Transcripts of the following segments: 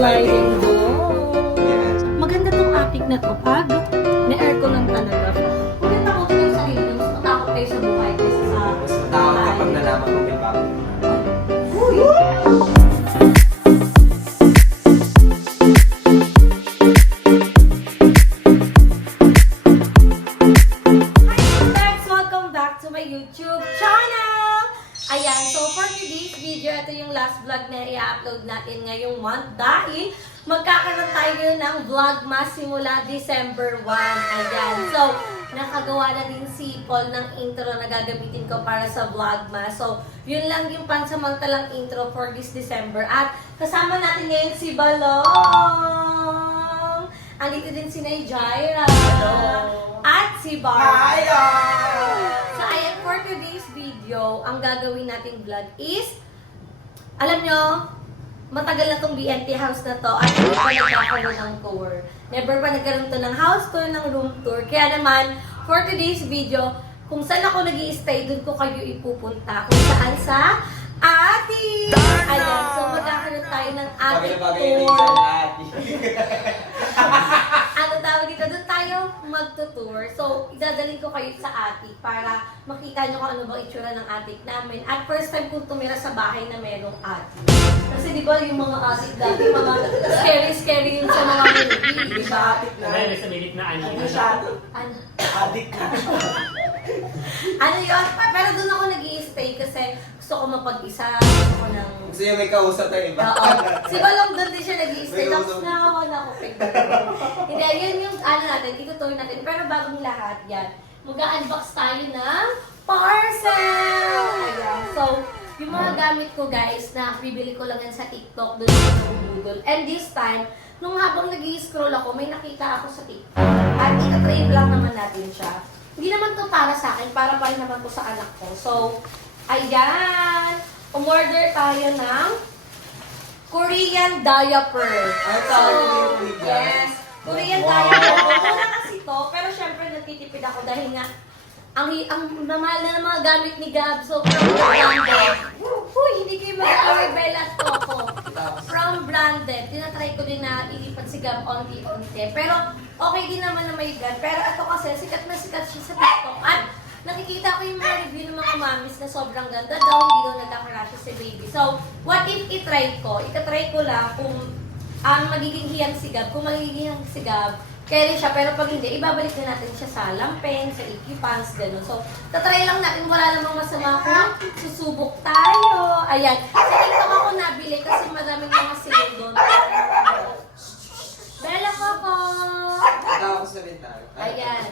sliding door. Maganda tong attic na to pag may aircon lang talaga. Huwag yung takotin yung sarili mo. Mas matakot kayo sa buhay kaysa sa Mas matakot kapag nalaman mo may bago. Welcome back to my YouTube channel! Ayan, so for today's video, ito yung last vlog na i-upload natin ngayong month dahil magkakaroon tayo ng vlogmas simula December 1. Ayan, so nakagawa na din si Paul ng intro na gagamitin ko para sa vlogmas. So, yun lang yung pansamantalang intro for this December. At kasama natin ngayon si Balong! Andito din si Jaira! At si Barbie! So, ayan, for today's video, ang gagawin nating vlog is, alam nyo, matagal na tong BNT house na to at hindi pa nagkakaroon ng tour. Never pa nagkaroon to ng house tour, ng room tour. Kaya naman, for today's video, kung saan ako nag-i-stay, dun ko kayo ipupunta. Kung saan sa Ati! Ayan, so magkakaroon tayo ng Ati tour. Ano tawag dito? Doon tayo magtutour. So, idadalhin ko kayo sa attic para makita nyo kung ano bang itsura ng attic namin. At first time kong tumira sa bahay na merong attic. Kasi di ba yung mga attic dati, mga scary-scary yung sa mga movie, di ba? Ay, nasa milit na ano. Ano? Adik na. Ano yun? Pero doon ako nag-i-stay kasi gusto ko mapag-isa. Gusto ko ng... Gusto niya may kausap na iba. Oo. Si Balong doon din siya nag-i-stay. Tapos nakawa na ako. Hindi, yun yung ano natin, itutuloy natin. Pero bagong lahat yan, mag-unbox tayo ng parcel! Ayan. So, yung mga gamit ko guys, na bibili ko lang yan sa TikTok, doon sa Google. And this time, nung habang nag-i-scroll ako, may nakita ako sa TikTok. At ita-trade lang naman natin siya. Hindi naman to para sa akin, para pa rin naman to sa anak ko. So, ayan! Umorder tayo ng Korean diaper. So, yes. Korean diaper. Wala kasi to, pero syempre nagtitipid ako dahil nga ang mamahal na ng mga gamit ni Gab. So, from branded. Uy, hindi kayo mag-Arabella to ako. From branded. Tinatry ko din na ilipat si Gab onti-onti. Pero, okay din naman na may Gab. Pero ito kasi, sikat na sikat siya sa TikTok. At nakikita ko yung mga review ng mga mamis na sobrang ganda daw, hindi daw nagkakarasya si baby. So, what if itry ko? Itatry ko lang kung magiging hiyang si Gab. Kung magiging hiyang si Gab, carry siya. Pero pag hindi, ibabalik na natin siya sa lampen, sa icky pants, gano'n. So, tatry lang natin. Wala namang masama kung susubok tayo. Ayan. Sa TikTok ako nabili kasi maraming mga sale doon. Bella ko po! Tawag sa bintana. Ayan.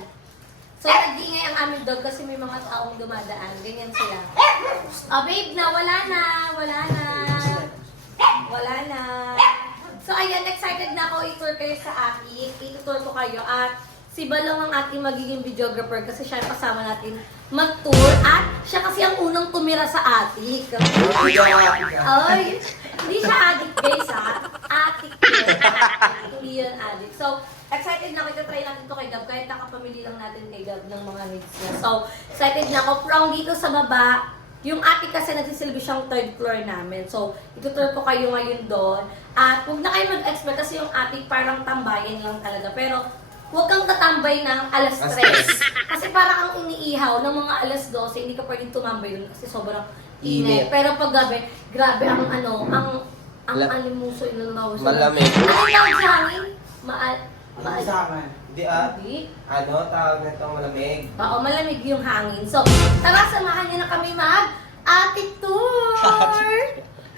So, nag-iingay ang aming dog kasi may mga taong dumadaan. Ganyan sila. Oh, babe na. Wala na. Wala na. Wala na. So, ayan. Excited na ako i-tour kayo sa attic. I-tour ko kayo. At si Balong ang ating magiging videographer kasi siya ang kasama natin mag-tour. At siya kasi ang unang tumira sa attic. Ay, hindi siya addict guys ha. Attic yun. Hindi yun addict. So, excited na ako. Ito-try natin ito kay Gab. Kahit nakapamili lang natin kay Gab ng mga needs niya. So, excited na ako. From dito sa baba, yung attic kasi nagsisilbi siyang third floor namin. So, itutur ko kayo ngayon doon. At huwag na kayo mag-expect kasi yung attic parang tambayan lang talaga. Pero, huwag kang tatambay ng alas 3. Kasi parang ang iniihaw ng mga alas 12, hindi ka pwedeng tumambay doon kasi sobrang init. Pero pag gabi, grabe ang alimuso yung nawawis. Malamig. Ano yung tawag sa hangin? Hindi ano, tawag na ito malamig. Oo, malamig yung hangin. So, tara, samahan niyo na kami mag-attic tour!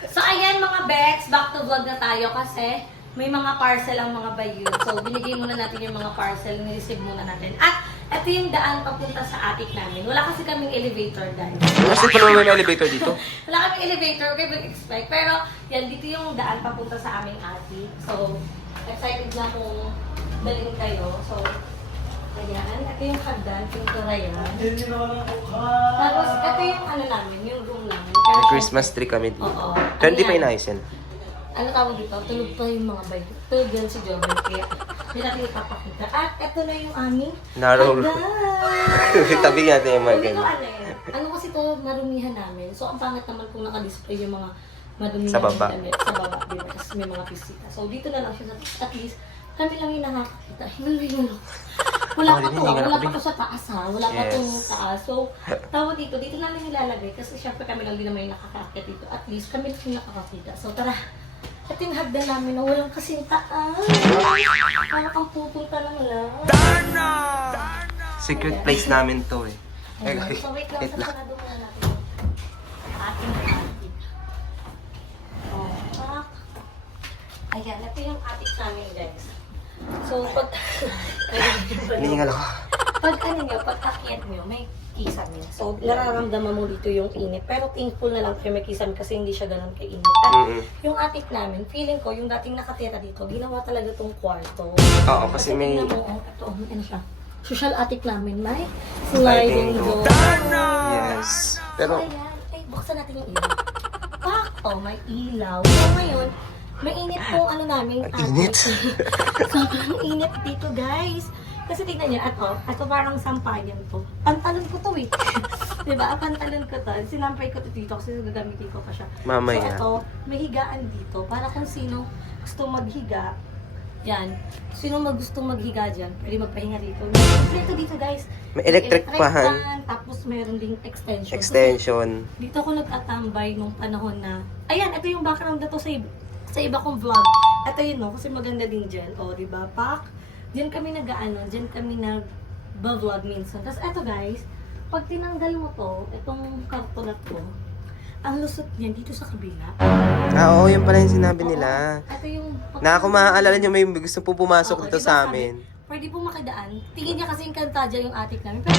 So, ayan mga Bex, back to vlog na tayo kasi may mga parcel ang mga bayo. So, binigay muna natin yung mga parcel, nireceive muna natin. At, ito yung daan papunta sa attic namin. Wala kasi kaming elevator, guys. Kasi pa naman may elevator dito? Wala kaming elevator, okay, mag-expect. Pero, yan, dito yung daan papunta sa aming attic. So, excited na kung dalhin kayo. So, ayan. Ito yung hagdan, yung turayan. Tapos, ito yung ano namin, yung room namin. May Christmas tree kami dito. Oo. Pero hindi Ano pa yan? inayos yan. Ano tawag dito? Tulog pa yung mga bayo. Tulog yan si Jobel. Kaya, hindi natin ipapakita. At ito na yung aming Narrow. hagdan. Tabi natin yung mga Hindi ko ganyan. ano yan. Ano kasi ito, marumihan namin. So, ang pangit naman kung naka-display yung mga madumihan Sa baba. damit sa baba. Diba? Tapos, may mga bisita. So, dito na lang siya sa taas. At least, kami lang yung nakakakita. Hinulo. Wala pa to. Wala pa to sa taas ha. Wala pa to sa taas. So, tawag dito. Dito namin nilalagay. Kasi syempre kami lang din naman yung nakakakita dito. At least, kami lang yung nakakakita. So, tara. Ito yung hagdan namin na walang kasing taas. Para kang pupunta lang lang. Secret place namin to eh. Ayan. So, wait lang. Sarado muna natin. Ating ating. Oh, pak. Ayan, ito yung ating namin, guys. So, pag... Hinihingal ako. pag ano nyo, pag akyat nyo, may kisam niya. So, nararamdaman mo dito yung init. Pero thankful na lang kayo may kisam kasi hindi siya ganun kainit. At yung attic namin, feeling ko, yung dating nakatira dito, ginawa talaga tong kwarto. Oo, kasi may... tingnan mo, ito, ano siya. Social attic namin, may sliding door. Yes. Pero, So, ayan. Ay, buksan natin yung ilaw. Pak! Oh, may ilaw. So, ngayon, mainit pong ano namin. Init? Sobrang init dito, guys. Kasi tignan niyo, ito parang sampayan to. Pantalon ko to eh. Diba? Pantalon ko to. Sinampay ko to dito kasi gagamitin ko pa siya. Mamaya. So, ito, may higaan dito. Para kung sino gusto maghiga, yan. Sino gustong maghiga dyan, pwede magpahinga dito. May ito dito, guys. May electric fan. Tapos meron ding extension. Extension. Kasi dito ako nagtatambay nung panahon na, ayan, ito yung background na to sa iba kong vlog. Ito yun, no? Kasi maganda din dyan. O, diba? Pak. Diyan kami diyan kami nag-vlog minsan. Tapos ito, guys, pag tinanggal mo to, itong karton na to, ang lusot niyan dito sa kabila. Ah, oo, yun pala yung sinabi nila. Ito yung... Na ako maaalala nyo, may gusto po pumasok Oo, dito diba sa sabi, amin. pwede po makidaan. Tingin niya kasi yung kantadya yung attic namin. Pero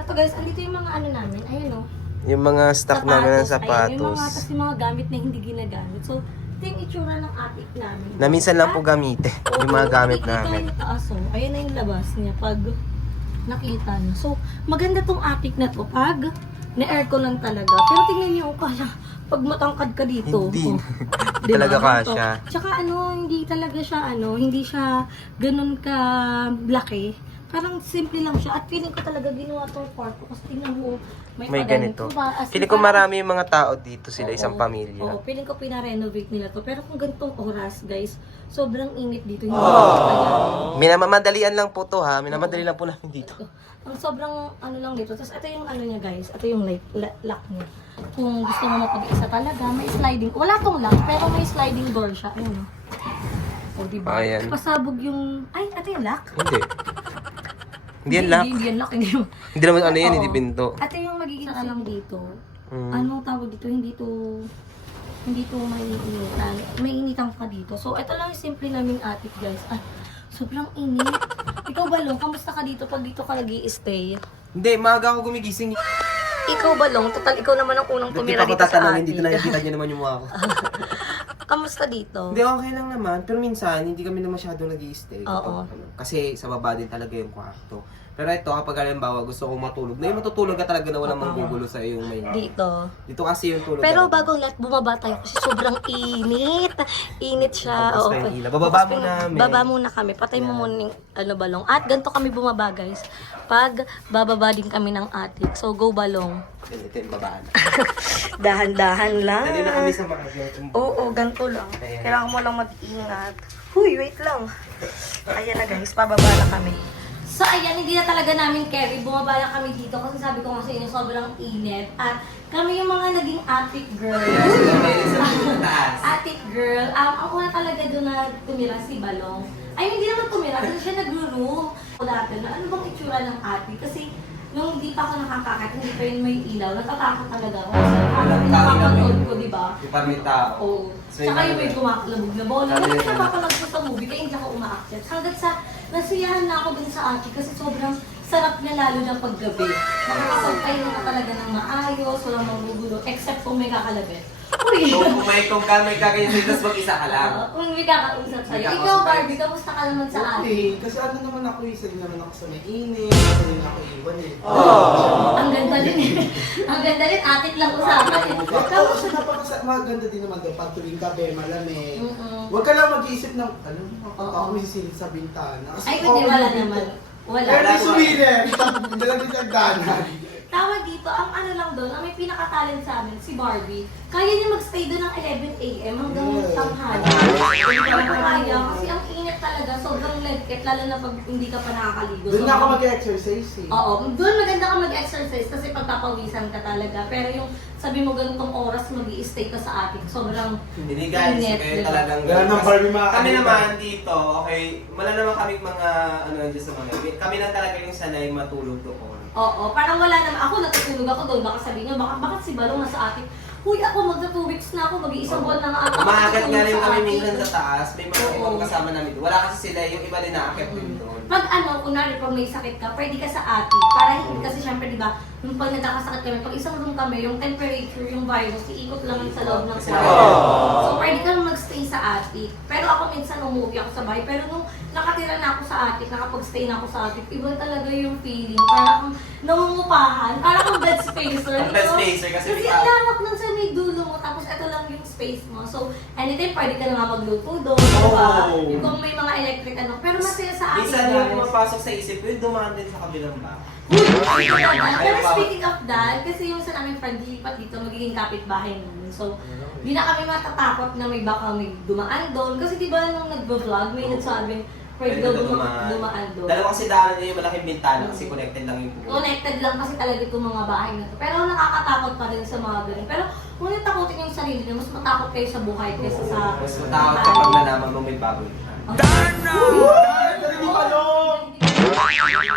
ito guys, andito yung mga ano namin. Ayan o. Yung mga stock namin ng Ayan, yung sapatos. mga, tas yung mga gamit na hindi ginagamit. So, ito yung itsura ng attic namin. Na minsan lang po gamitin. Yung mga gamit Nakikita namin. yung taas o. Ayan na yung labas niya pag nakita niyo. So, maganda tong attic na to pag na-aircon lang talaga. Pero tingnan niyo, kaya pag matangkad ka dito. Hindi. Diba? Talaga Ganito. kasya. Tsaka hindi talaga siya hindi siya ganun ka laki. Parang simple lang siya. At feeling ko talaga ginawa tong kwarto kasi tingnan mo, May paganito. ganito. Diba? As in, Feeling ko parang- marami yung mga tao dito sila, isang Oo. pamilya. Oo, feeling ko pina-renovate nila to. Pero kung ganitong oras, guys, sobrang init dito. Hindi ko Minamadalian lang po to ha. Minamadali lang po namin dito. ang sobrang ano lang dito. Tapos ito yung ano niya, guys. Ito yung lock niya. Kung gusto mo mapag-isa talaga, may sliding. Wala tong lock, pero may sliding door siya. Ayun. O, diba? Ayan. Pasabog yung... Ay, ito yung lock? Hindi. Hindi yan lock. Hindi yan lock. Hindi yan. Hindi naman ano yan, Oo. hindi pinto. Ito yung magiging saka lang dito. Mm. Anong tawag dito? Hindi to maiinitan. Mainitan ka dito. So, ito lang yung simple naming attic, guys. Ay, sobrang init. Ikaw Balong, kamusta ka dito pag dito ka nag-i-stay? Hindi, maaga ako gumigising. Ikaw Balong, total ikaw naman ang unang Dito tumira pa ako dito sa tatanungin, attic. dito nakikita niyo naman yung mukha ko. Kamusta dito? Hindi, okay lang naman. Pero minsan, hindi kami na masyadong nag-i-stay. Oo. Kasi sa baba din talaga yung kwarto. Pero ito, kapag halimbawa gusto kong matulog, na yung matutulog ka talaga na walang Oo. manggugulo sa iyong may... Dito. Dito kasi yung tulog. Pero talaga. bago lahat, bumaba tayo kasi sobrang init. Init siya. Tapos Oo. na yung ilaw. Bababa muna namin. Baba muna kami. Patay mo muna yung Balong. At ganito kami bumaba, guys. Pag bababa din kami ng attic. So, go Balong. Ito yung babaan. Dahan-dahan lang. Dali na kami sa mga Oo, ganito lang. Ayan. Kailangan mo lang mag-ingat. Huy, wait lang. Ayan na guys, pababa na kami. So ayan, hindi na talaga namin carry. Bumaba na kami dito kasi sabi ko nga sa inyo, sobrang init. At kami yung mga naging attic girl. Attic girl. Ang una talaga doon na tumira si Balong. Ay, hindi naman tumira kasi siya nagro-room. Dati na, ano bang itsura ng attic? Kasi nung hindi pa ako nakakakat, hindi pa yun may ilaw, natatakot talaga ako. Kasi parang pinapapanood ko, di ba? Yung parang may tao. Oo. So, Tsaka yung yung may kumakalabog na bola. Sabi Hindi nila. na mapapanood ko sa movie, kaya hindi ako umaakyat. Hanggat sa nasiyahan na ako dun sa attic kasi sobrang sarap niya lalo ng paggabi. Makakapagpay na ka talaga ng maayos, walang magugulo, except kung may kakalabit. Uy! Kung may kakainin, tapos mag-isa ka lang. Kung may kakausap sa'yo. May Ikaw, kakausap. Barbie, kamusta ka naman sa attic? Okay, kasi ano naman ako, isa din naman ako sa may init, isa din ako iwan eh. Ang ganda din eh. Ang ganda din, attic lang usapan eh. Tapos maganda din naman doon, pag tuwing gabi, malamig. Mm-mm. Huwag ka lang mag-iisip ng, ano, Oo. ako may sisilip sa bintana. Kasi Ay, hindi, okay wala yung naman. pinto. Wala. Pero may sumili, hindi lang din nagdanan. Tawag dito, ang ano lang doon, ang may pinaka-talent sa amin, si Barbie. Kaya niya mag-stay doon ng 11 a.m. hanggang tanghali. Hindi ko kaya, kasi ang init talaga, sobrang lagkit, lalo na pag hindi ka pa nakakaligo. Doon nga ako mag-exercise eh. Oo, doon maganda ka mag-exercise kasi pagpapawisan ka talaga. Pero yung sabi mo ganitong oras mag-i-stay ka sa atin, sobrang Hindi guys, init, kayo diba? talagang Wala nang Barbie mga Kami naman dito, okay, wala naman kaming mga, ano dyan sa mga, kami lang talaga yung sanay matulog doon. Oo, parang wala naman. Ako natutulog ako doon. Baka sabihin nyo, bakit si Balong nasa atin? Huy, ako magna 2 weeks na ako. Mag-iisang buwan na nga ako. Umaagat nga rin Sa kami atin. minsan sa taas. May mga Oo. ibang kasama namin. Wala kasi sila, yung iba din naakit din doon. Pag ano, kunwari pag may sakit ka, pwede ka sa atin. Para hindi kasi syempre, di ba, yung pag nagkakasakit kami, pag isang room kami, yung temperature, yung virus, iikot lang yun sa loob ng Kasi- kwarto. So, pwede kang magstay sa atin. Pero ako minsan umuwi ako sa bahay. Pero nung nakatira na ako sa atin, nakapag-stay na ako sa atin, iba talaga yung feeling. Parang nangungupahan. Parang kang bed spacer. Ang bed spacer kasi Kasi ang lawak nun sa may dulo mo, tapos ito lang yung space mo. So, anytime pwede ka na nga magluto doon, di ba? Oh. Yung kung may mga electric ano. Pero masaya sa akin, Minsan yung pumapasok sa isip ko, yung dumaan din sa kabilang bahay. Pero speaking of that, kasi yung sa namin friend, lipat dito, magiging kapitbahay namin. So, di na kami matatakot na may baka may dumaan doon. Kasi di ba nung nagbo-vlog, may nagsabing, pwede daw dumaan doon. Dalawa kasi daanan niya yung malaking bintana kasi connected lang yung puno. Connected lang kasi talaga itong mga bahay na to. Pero nakakatakot pa rin sa mga ganun. Pero kung yung takutin yung sarili niyo, mas matakot kayo sa buhay kaysa sa... Mas matakot kapag nalaman mo may baboy ka. Hindi pa lang!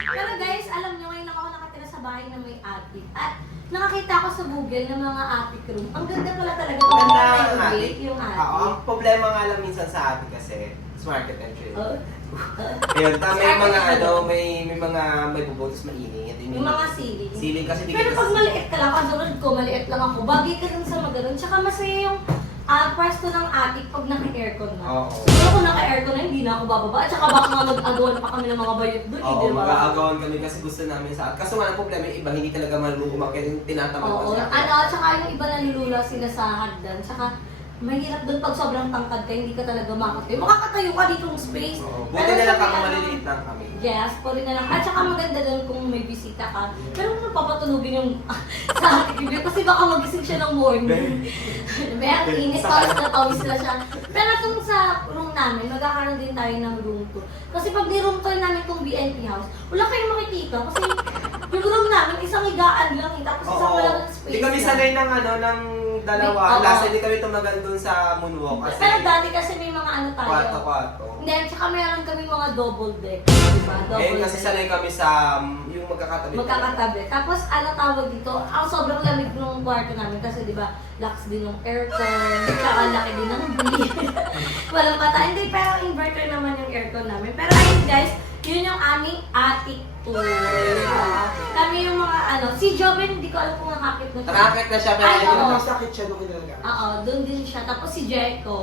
Pero guys, alam nyo, ngayon ako nakatira sa bahay na may attic. At nakakita ko sa Google ng mga attic room. Ang ganda pala talaga pag Ganda ang renovate attic. yung Oo, attic. ang problema nga lang minsan sa atin kasi, market entry. Oh. Ayun, may mga ano, may mga bubutos mainit. Yung mga ceiling. Ceiling kasi di Pero kita- pag maliit ka lang, kasunod ko, maliit lang ako, bagay ka dun sa maganon. Tsaka masaya yung pwesto ng attic pag naka-aircon na. Oo. Siguro kung naka-aircon na, hindi na ako bababa. At saka baka nga mag-agawan pa kami ng mga bayot doon, Oo, di ba? mag-aagawan kami kasi gusto namin sa kaso nga ang problema yung iba hindi talaga marunong umakyat yung tinatamad pa Oo, sila. ano, at saka yung iba nalulula sila sa hagdan. Tsaka mahirap doon pag sobrang tangkad ka, hindi ka talaga makatayo. Makakatayo ka dito ng space. Oo, buti Pero na lang sabi, kami ano, maliliit lang kami. Yes, puri na lang. At saka maganda doon kung may bisita ka. Pero kung papatulugin yung sa ating bibig, kasi baka magising siya ng morning. May ang init, pawis na pawis na siya. Pero kung sa room namin, magkakaroon din tayo ng room tour. Kasi pag ni-room tour namin itong BNP house, wala kayong makikita. Kasi yung room namin, isang higaan lang, tapos isang Oo. walang space. Hindi kami lang. sanay ng ano, ng dalawa. Oo. Last hindi kami tumagal dun sa moonwalk kasi Pero dati kasi may mga ano tayo. kwarto-kwarto. Hindi, tsaka meron kami mga double deck. Diba? Ngayon kasi deck. sanay kami sa yung magkakatabi. Magkakatabi. Tapos ano tawag dito, ang sobrang lamig ng kwarto namin kasi di ba, lakas din ng aircon, tsaka laki din ng bill. Walang pata. Hindi, pero inverter naman yung aircon namin. Pero ayun guys, yun yung aming attic tour. Kami yung mga ano, si Joven, hindi ko alam kung nakakit na siya. Nakakit na siya pero Ay, ayun oo. na. Masakit siya nung kinalaga. Oo, doon din siya. Tapos si Jericho,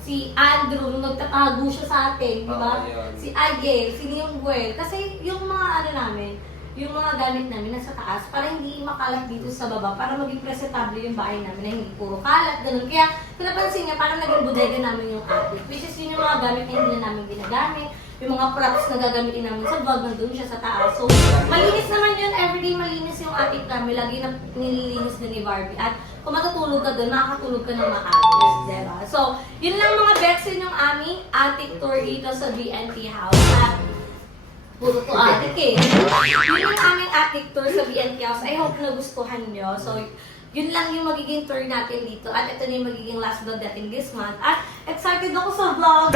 si Andrew, nung nagtatago siya sa atin, di ba? Oo, yun. Si Agel, si Neong Buel. Kasi yung mga ano namin, yung mga gamit namin nasa taas para hindi makalat dito sa baba, para maging presentable yung bahay namin na hindi puro kalat, ganun. Kaya, kung napansin niya, parang naging bodega namin yung attic. Which is yun yung mga gamit na hindi na namin ginagamit. Yung mga props na gagamitin namin sa vlog, nandun siya sa taas. So, malinis naman yun. Everyday malinis yung attic namin. Lagi na nililinis din ni Barbie. At kung matutulog ka doon, makakatulog ka ng maayos. Diba? So, yun lang mga Bex, yun yung aming attic tour dito sa BNT House. At puro to attic eh. Yun yung aming attic tour sa BNT House. I hope nagustuhan nyo. So, yun lang yung magiging tour natin dito. At ito na yung magiging last vlog natin this month. At excited ako sa vlog!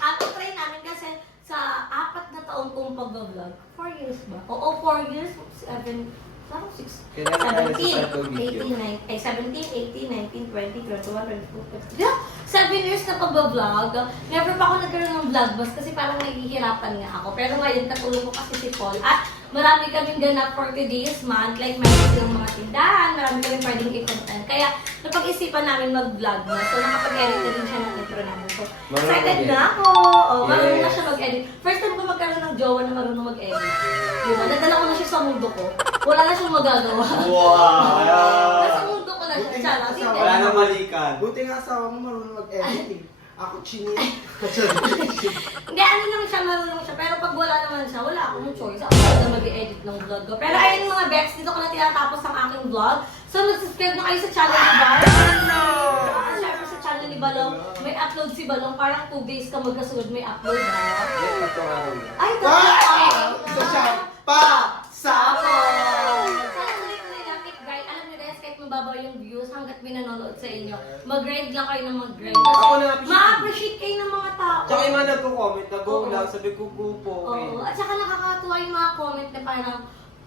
At try namin kasi sa 4 na taon kong pag-vlog. 4 years ba? Oo, 4 years. 7, parang 6. Kailan tayo sa 17, cycle video? 18, 18, 19, 20, 21, 22, 23. Yeah, 7 years na pag-vlog. Never pa ako nagkaroon ng vlogmas kasi parang naghihirapan nga ako. Pero ngayon, katulong ko kasi si Paul. At marami kaming ganap for today's month. Like, mayroon silang mga tindahan, marami kaming pwedeng i-content. Kaya, napag-isipan namin mag-vlog na. So, nakapag-edit na din siya ng intro namin. So, excited na ako. Oh, marunong na siya mag-edit. First time ko magkaroon ng jowa na marunong mag-edit. Diba? Nadala ko na siya sa mundo ko. Wala na siyang magagawa. Wow! Nasa mundo ko na siya. Tsara, Buti hindi. Wala nang malikan. Buti nga asawa mo marunong mag-edit eh. Ako chini. Hindi, ano naman siya, marunong siya. Pero pag wala naman siya, wala akong choice. Ako na mag-edit ng vlog ko. Pero ayun mga Bex, dito ko na tinatapos ang aking vlog. So mag-subscribe na kayo sa channel ni Bar. Siyempre sa channel ni Balong, may upload si Balong. Parang 2 days ka magkasunod may upload ha. Ay, Isa siya pa! Sapo! Sana tuloy-tuloy lang, guys. Alam niyo guys, kahit mababaw yung views hanggat may nanonood sa inyo, mag-grind lang kayo ng mag-grind. Ako na-appreciate. Ma-appreciate kayo ng mga tao. Tsaka yung mga nagko-comment, nag-go Oo. lang, sabi ko po. Oo, at saka nakakatuwa yung mga comment na parang,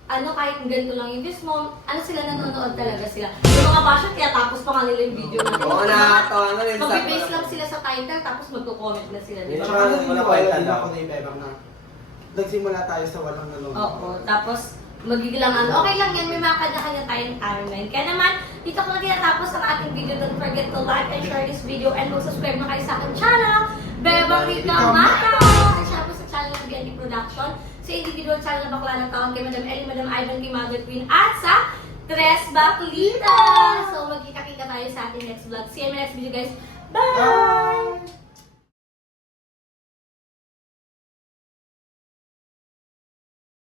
ano, kahit ganito lang yung views mo, ano sila nanonood talaga sila. Yung mga basher, kaya tapos pa nga nila yung video natin. Oo, nakakatawa na rin. Mag-base lang sila sa title, tapos magko-comment na sila. Diba? Tsaka wala kwenta lang. Ako na ibebang na. Nagsimula tayo sa walang nanonood. Oo, tapos magiglang ano, okay lang yan, may mga kanya-kanya tayong timeline. Kaya naman, dito ko na tinatapos ang ating video. Don't forget to like and share this video and mag-subscribe na kayo sa aking channel, Bebang Rika Mata! At syempre sa channel ng BND Production, sa individual channel na Bakla ng Tawag kay Madam Ellie, Madam Ivan, kay Margaret Queen, at sa Tres Baklita! So magkita-kita tayo sa ating next vlog. See you in my next video guys. Bye!